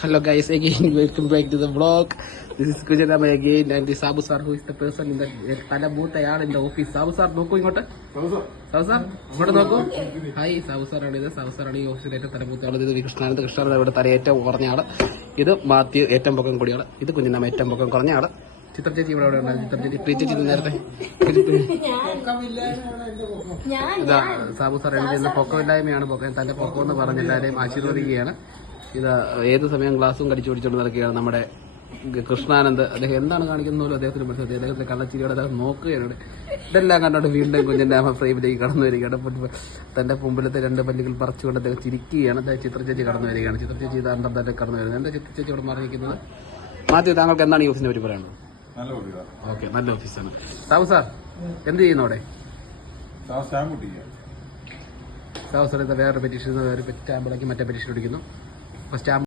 Hello guys, again welcome back to the vlog. This is Kujanama again and Sabu sir who is the person in the Talabootayar in the office. Sabu sir, നോക്കൂ ഇങ്ങോട്ട്. Sabu sir, ഇങ്ങോട്ട് നോക്കൂ. Hi Sabu സാറാണ് ഇത്. സാബു സാറാണ് ഈ ഓഫീസിലെ തലമൂത്തയാള്. ഇത് കൃഷ്ണാനന്ദ. കൃഷ്ണാനന്ദ ഇവിടെ തല ഏറ്റവും കുറഞ്ഞ ആള്. ഇത് മാത്യു ഏറ്റവും പൊക്കം കൂടിയ ആള്. ഇത് കുഞ്ഞിനമ്മ ഏറ്റവും പൊക്കം കുറഞ്ഞ ആള്. ചിത്ര ചേച്ചി ഇവിടെ അവിടെ ഉണ്ടായിരുന്നു. ചിത്ര ചേച്ചി പ്രീ ചേച്ചി നേരത്തെ ഇതാ സാബു സാർ എഴുതിയിരുന്ന പൊക്കമില്ലായ്മയാണ്. തന്റെ പൊക്കം എന്ന് പറഞ്ഞ് എല്ലാവരെയും ആശീർവദിക്കുകയാണ്. ഇത് ഏത് സമയം ഗ്ലാസും കടിച്ചു പിടിച്ചുകൊണ്ട് നടക്കുകയാണ് നമ്മുടെ കൃഷ്ണാനന്ദ്. അദ്ദേഹം എന്താണ് കാണിക്കുന്നത് അദ്ദേഹത്തിന് മനസ്സിലാക്കി. അദ്ദേഹത്തിന്റെ കള്ളച്ചിരിയോടെ അദ്ദേഹം നോക്കുകയാണ്. ഇതെല്ലാം കണ്ടോണ്ട് വീണ്ടും കുഞ്ഞിന്റെ അമ്മ ഫ്രെയിമിലേക്ക് കടന്നു വരികയാണ്. തന്റെ മുമ്പിലത്തെ രണ്ട് പല്ലുകൾ പറിച്ചുകൊണ്ട് അദ്ദേഹം ചിരിക്കുകയാണ്. ചിത്ര ചേച്ചി കടന്നു വരികയാണ്. ചിത്ര ചേച്ചി ഇതാണ്ടം തന്നെ കടന്നു വരുന്നത്. എന്റെ ചിത്ര ചേച്ചി ഇവിടെ മാറിയിരിക്കുന്നത്. മാത്യു, താങ്കൾക്ക് എന്താണ് ഈ ഓഫീസിനെ പറ്റി പറയാനുള്ളത്? ഓക്കെ, നല്ല ഓഫീസാണ്. സാബു സാർ എന്ത് ചെയ്യുന്നു അവിടെ? സാബു സാർ വേറെ പെറ്റീഷൻ സ്റ്റാമ്പിളാക്കി മറ്റേ പെറ്റീഷൻ പിടിക്കുന്നു. സ്റ്റാമ്പ്